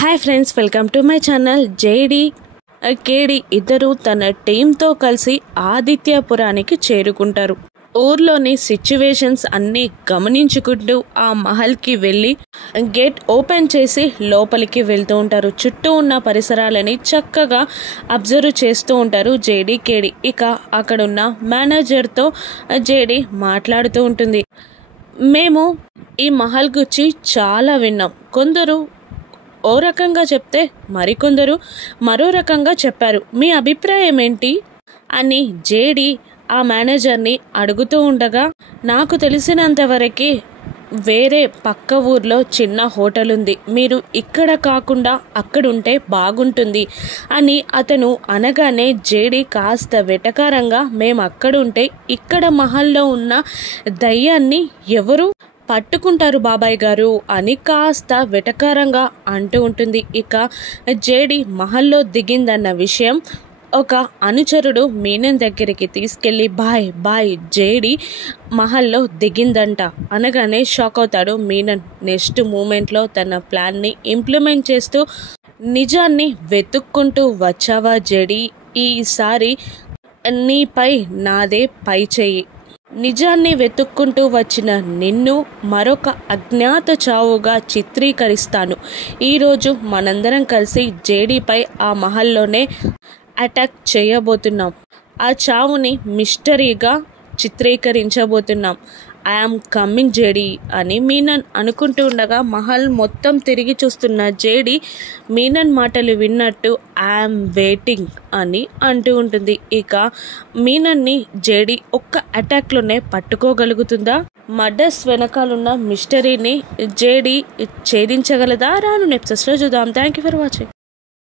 Hi friends, welcome to my channel. JD KD ఇద్దరు తన టీంతో కలిసి ఆదిత్యపురానికి చేరుకుంటారు. ఊర్లోని సిచ్యువేషన్స్ అన్నీ గమనించుకుంటూ ఆ మహల్కి వెళ్ళి గేట్ ఓపెన్ చేసి లోపలికి వెళ్తూ ఉంటారు. చుట్టూ ఉన్న పరిసరాలని చక్కగా అబ్జర్వ్ చేస్తూ ఉంటారు జేడి కేడి. ఇక అక్కడున్న మేనేజర్తో జేడి మాట్లాడుతూ ఉంటుంది. మేము ఈ మహల్ గురించి చాలా విన్నాం. కొందరు ఓ రకంగా చెప్తే మరికొందరు మరో రకంగా చెప్పారు. మీ అభిప్రాయం ఏంటి అని జేడి ఆ మేనేజర్ని అడుగుతూ ఉండగా, నాకు తెలిసినంతవరకు వేరే పక్క ఊర్లో చిన్న హోటల్ ఉంది, మీరు ఇక్కడ కాకుండా అక్కడుంటే బాగుంటుంది అని అతను అనగానే జేడి కాస్త వెటకారంగా, మేము అక్కడుంటే ఇక్కడ మహల్లో ఉన్న దయ్యాన్ని ఎవరు పట్టుకుంటారు బాబాయ్ గారు అని కాస్త వెటకారంగా అంటూ ఉంటుంది. ఇక జేడి మహల్లో దిగిందన్న విషయం ఒక అనుచరుడు మీనన్ దగ్గరికి తీసుకెళ్ళి, బాయ్ బాయ్ జేడి మహల్లో దిగిందంట అనగానే షాక్ అవుతాడు మీనన్. నెక్స్ట్ మూమెంట్లో తన ప్లాన్ని ఇంప్లిమెంట్ చేస్తూ, నిజాన్ని వెతుక్కుంటూ వచ్చావా జేడి, ఈసారి నీపై నాదే పై చెయ్యి. నిజాన్ని వెతుక్కుంటూ వచ్చిన నిన్ను మరొక అజ్ఞాత చావుగా చిత్రీకరిస్తాను. ఈరోజు మనందరం కలిసి జేడీపై ఆ మహల్లోనే అటాక్ చేయబోతున్నాం. ఆ చావుని మిస్టరీగా చిత్రీకరించబోతున్నాం. ఐఆమ్ కమ్మింగ్ జేడీ అని మీనన్ అనుకుంటూ ఉండగా మహల్ మొత్తం తిరిగి చూస్తున్న జేడీ మీనన్ మాటలు విన్నట్టు ఐఆమ్ వెయిటింగ్ అని అంటూ ఉంటుంది. ఇక మీనన్ని జేడీ ఒక్క అటాక్లోనే పట్టుకోగలుగుతుందా? Murders వెనకాలన్న మిస్టరీని JD ఛేదించగలదా? రాను ఎపిసోడ్స్లో చూద్దాం. Thank you for watching.